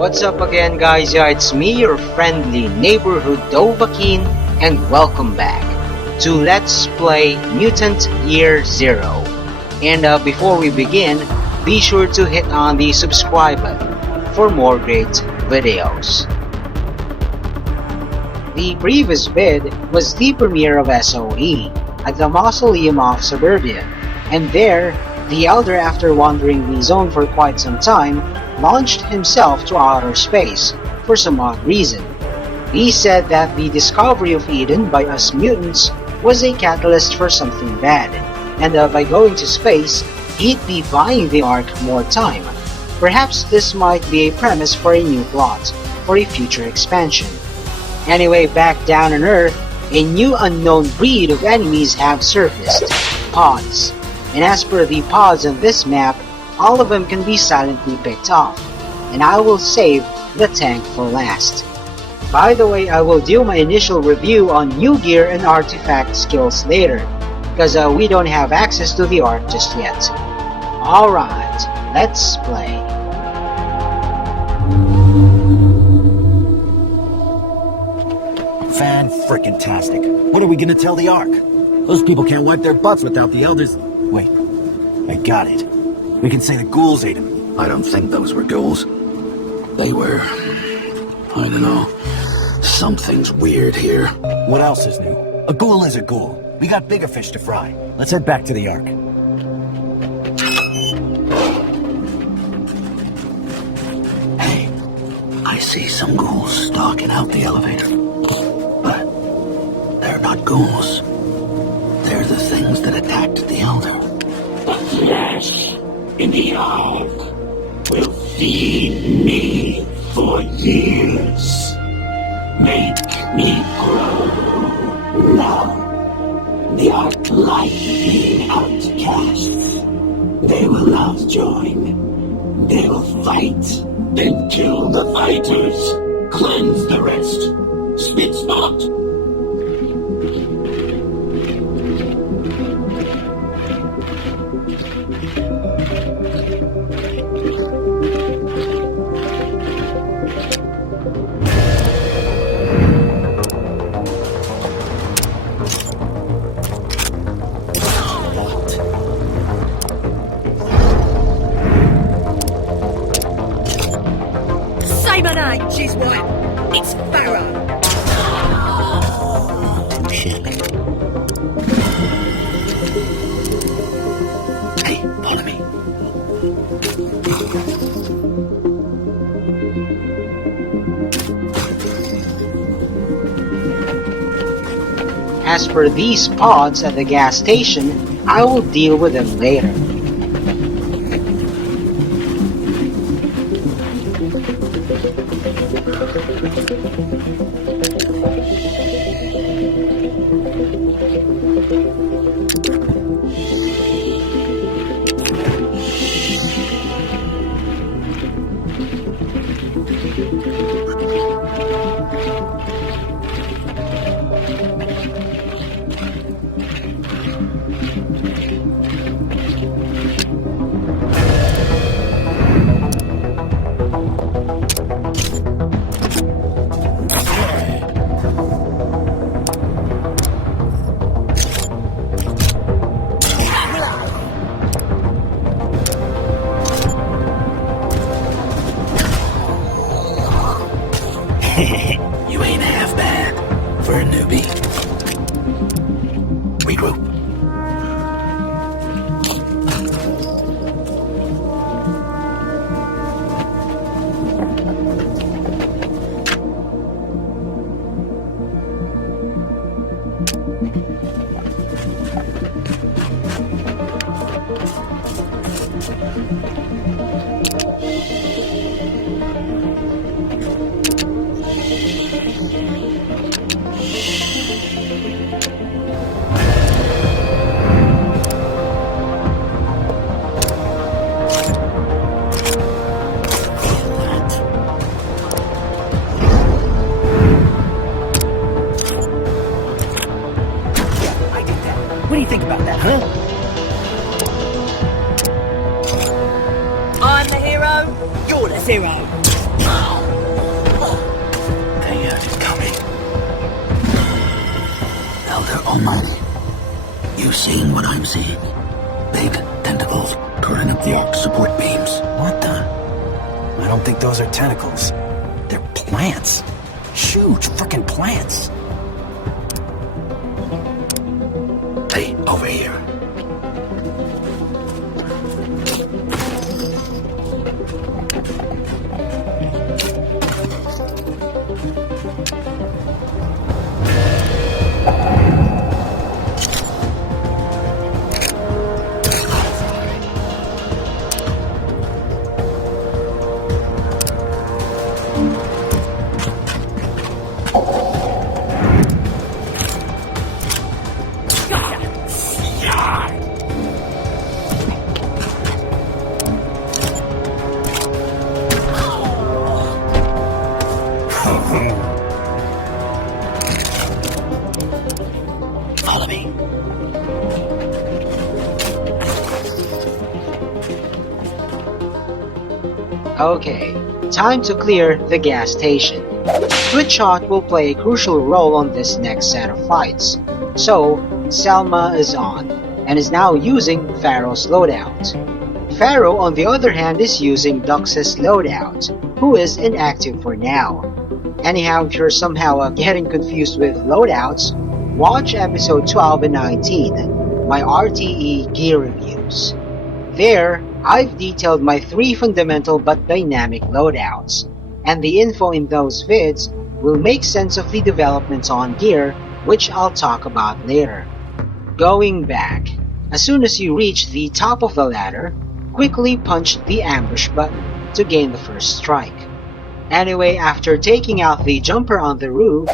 What's up again, guys? Yeah, it's me, your friendly neighborhood Dovahkiin, and welcome back to Let's Play Mutant Year Zero. And before we begin, be sure to hit on the subscribe button for more great videos. The previous vid was the premiere of SOE at the Mausoleum of Suburbia, and there, the Elder, after wandering the zone for quite some time, launched himself to outer space for some odd reason. He said that the discovery of Eden by us mutants was a catalyst for something bad, and by going to space, he'd be buying the Ark more time. Perhaps this might be a premise for a new plot, for a future expansion. Anyway, back down on Earth, a new unknown breed of enemies have surfaced, pods. And as per the pods on this map, all of them can be silently picked off, and I will save the tank for last. By the way, I will do my initial review on new gear and artifact skills later, because we don't have access to the Ark just yet. Alright, let's play. Fan-frickin-tastic. What are we gonna tell the Ark? Those people can't wipe their butts without the Elders. Wait, I got it. We can say the Ghouls ate him. I don't think those were ghouls. They were... I don't know. Something's weird here. What else is new? A ghoul is a ghoul. We got bigger fish to fry. Let's head back to the Ark. Hey, I see some ghouls stalking out the elevator. But they're not ghouls. They're the things that attacked the Elder. The flesh in the Ark will feed me for years. Make me grow. Now, the Ark like being outcasts. They will not join. They will fight. Then kill the fighters. Cleanse the rest. Spit spot. She's white. It's Pharaoh. Shit. Hey, follow me. As for these pods at the gas station, I will deal with them later. You ain't half bad for a newbie. Regroup. What do you think about that, huh? I'm the hero. You're the zero. Almighty, you seeing what I'm seeing? Big tentacles curling up the arc support beams. What the? I don't think those are tentacles. They're plants. Huge frickin' plants. Hey, over here. Follow me. Okay, time to clear the gas station. Twitchshot will play a crucial role on this next set of fights. So, Selma is on, and is now using Pharaoh's loadout. Pharaoh, on the other hand, is using Dux's loadout, who is inactive for now. Anyhow, if you're somehow getting confused with loadouts, watch episode 12 and 19, my RTE gear reviews. There, I've detailed my 3 fundamental but dynamic loadouts, and the info in those vids will make sense of the developments on gear, which I'll talk about later. Going back, as soon as you reach the top of the ladder, quickly punch the ambush button to gain the first strike. Anyway, after taking out the jumper on the roof,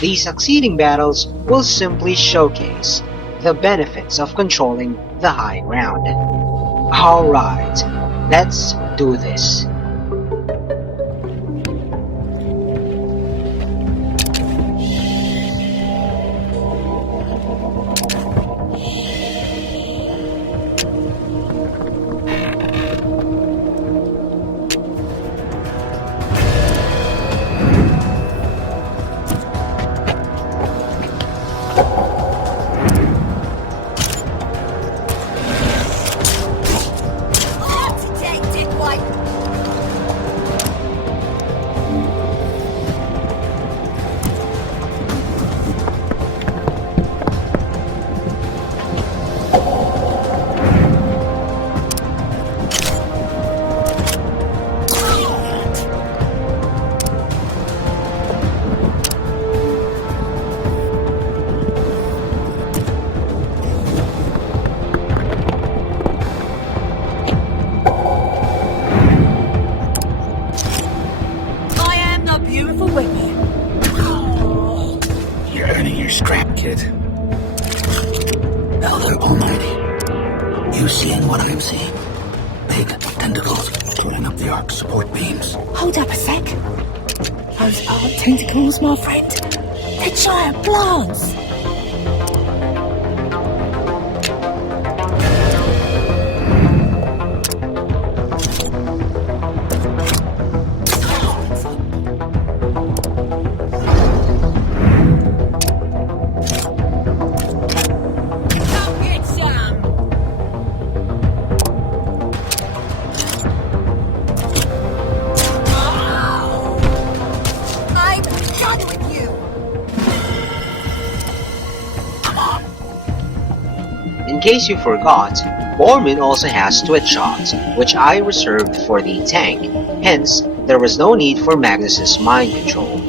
the succeeding battles will simply showcase the benefits of controlling the high ground. Alright, let's do this. Detected, white. I am the beautiful women. You're earning your scrap, kid. Elder Almighty, you seeing what I'm seeing? Big tentacles curling up the arc support beams. Hold up a sec. Those are tentacles, my friend. They're giant plants. Come get some. I'm done with you. In case you forgot, Orman also has Twitchshot, which I reserved for the tank, hence there was no need for Magnus's mind control.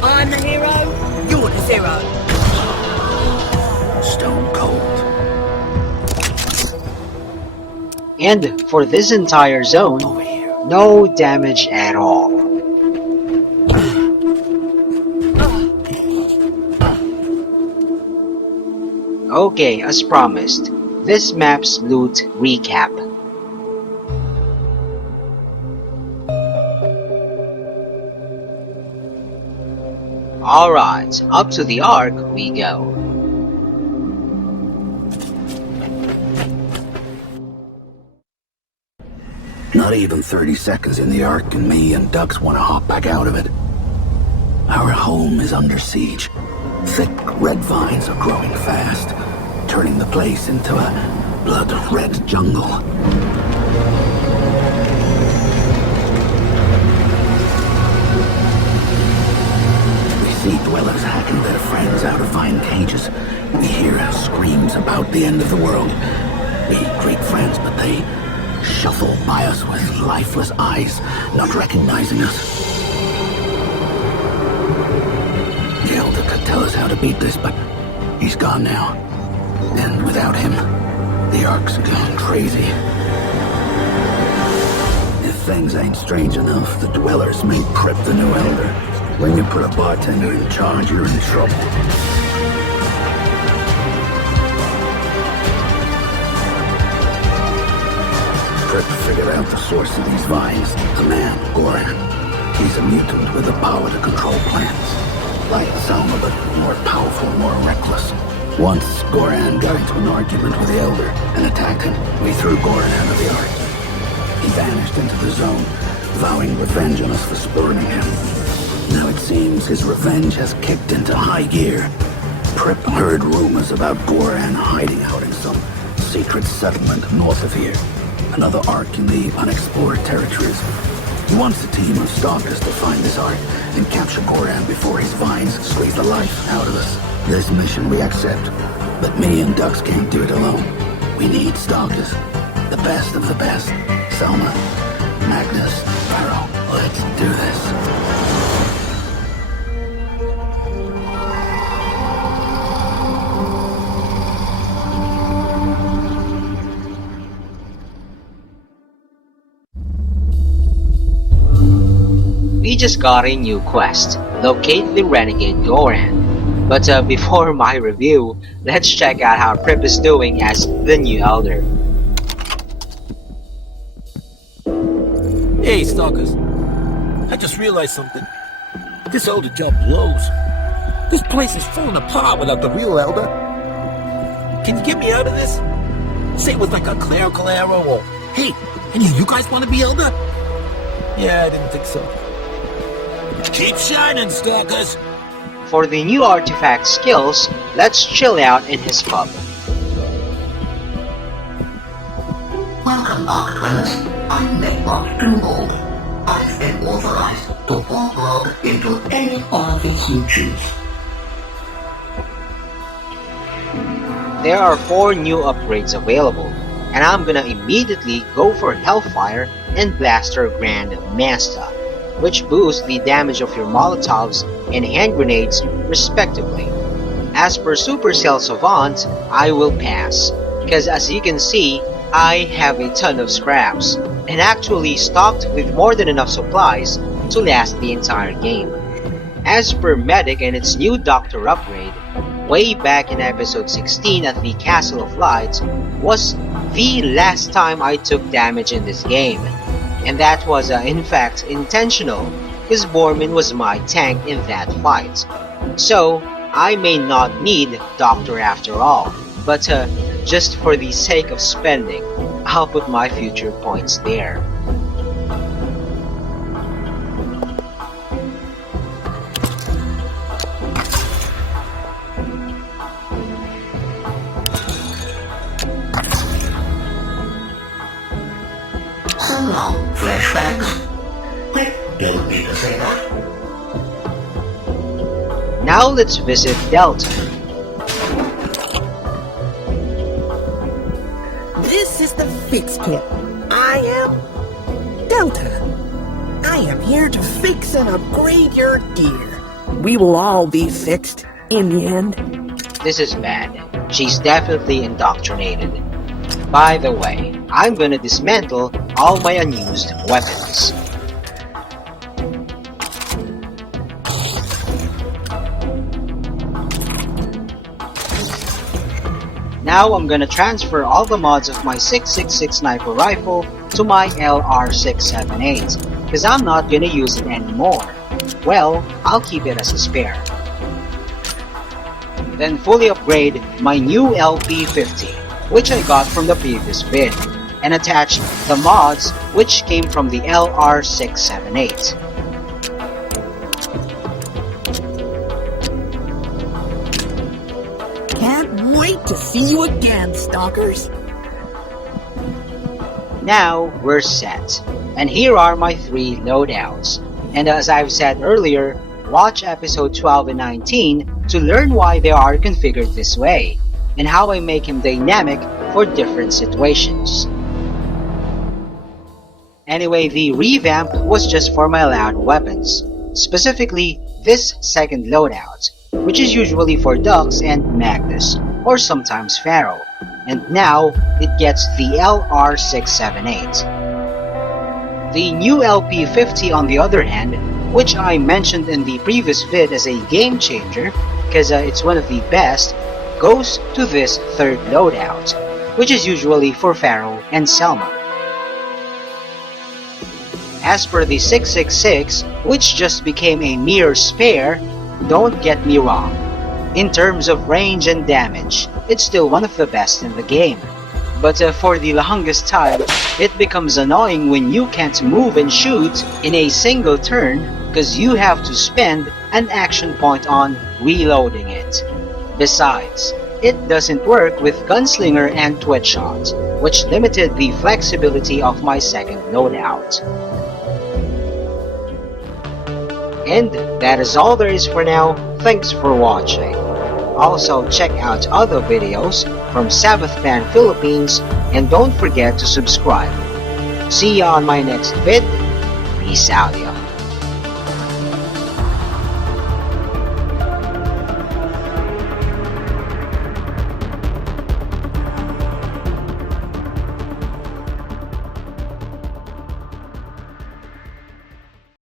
I'm the hero. You're the zero. Stone cold. And for this entire zone, Over here. no damage at all. Okay, as promised, this map's loot recap. Alright, up to the Ark we go. Not even 30 seconds in the Ark and me and Ducks want to hop back out of it. Our home is under siege. Thick red vines are growing fast, turning the place into a blood-red jungle. We see dwellers hacking their friends out of vine cages. We hear screams about the end of the world. We greet friends, but they shuffle by us with lifeless eyes, not recognizing us. The Elder could tell us how to beat this, but he's gone now. And without him, the Ark's gone crazy. If things ain't strange enough, the dwellers may prep the new Elder. When you put a bartender in charge, you're in trouble. Prep figured out the source of these vines. The man, Goran. He's a mutant with the power to control plants. Like Selma, but more powerful, more reckless. Once, Goran got into an argument with the Elder and attacked him. We threw Goran out of the Ark. He vanished into the zone, vowing revenge on us for spurning him. Now it seems his revenge has kicked into high gear. Prip heard rumors about Goran hiding out in some secret settlement north of here. Another Ark in the unexplored territories. He wants a team of stalkers to find this Ark and capture Goran before his vines squeeze the life out of us. This mission we accept, but me and Ducks can't do it alone. We need stalkers. The best of the best. Selma, Magnus, Pharaoh. Let's do this. We just got a new quest, locate the renegade Goran. But before my review, let's check out how Prip is doing as the new Elder. Hey, Stalkers. I just realized something. This Elder job blows. This place is falling apart without the real Elder. Can you get me out of this? Say it was like a clerical error or, hey, any of you guys want to be Elder? Yeah, I didn't think so. Keep shining, Stalkers! For the new artifact skills, let's chill out in his pub. Welcome, Ark Dwellers. I'm Network Ghouls. I've been authorized to log into any orifice you choose. There are 4 new upgrades available, and I'm gonna immediately go for Hellfire and Blaster Grand Master, which boost the damage of your Molotovs and hand grenades respectively. As per Supercell Savant, I will pass, because as you can see, I have a ton of scraps, and actually stocked with more than enough supplies to last the entire game. As per Medic and its new Doctor upgrade, way back in episode 16 at the Castle of Lights was the last time I took damage in this game. And that was in fact intentional, because Orman was my tank in that fight. So, I may not need Doctor after all, but just for the sake of spending, I'll put my future points there. So long, flashbacks. Wait, don't need to say that. Now let's visit Delta. This is the fix pit. I am Delta. I am here to fix and upgrade your gear. We will all be fixed in the end. This is bad. She's definitely indoctrinated. By the way, I'm gonna dismantle all my unused weapons. Now I'm gonna transfer all the mods of my 6.66 sniper rifle to my LR678, cause I'm not gonna use it anymore. Well, I'll keep it as a spare. Then fully upgrade my new LP50, which I got from the previous vid, and attach the mods which came from the LR678. Can't wait to see you again, stalkers. Now we're set, and here are my 3 loadouts. And as I've said earlier, watch episode 12 and 19 to learn why they are configured this way, and how I make him dynamic for different situations. Anyway, the revamp was just for my loud weapons, specifically this second loadout, which is usually for Dux and Magnus, or sometimes Pharaoh, and now it gets the LR678. The new LP50 on the other hand, which I mentioned in the previous vid as a game changer, because it's one of the best, goes to this third loadout, which is usually for Pharaoh and Selma. As for the 6.66, which just became a mere spare, don't get me wrong. In terms of range and damage, it's still one of the best in the game. But for the longest time, it becomes annoying when you can't move and shoot in a single turn because you have to spend an action point on reloading it. Besides, it doesn't work with Gunslinger and Twitch Shot, which limited the flexibility of my second loadout. And that is all there is for now. Thanks for watching. Also check out other videos from Sabbath Band Philippines and don't forget to subscribe. See you on my next vid. Peace out, y'all.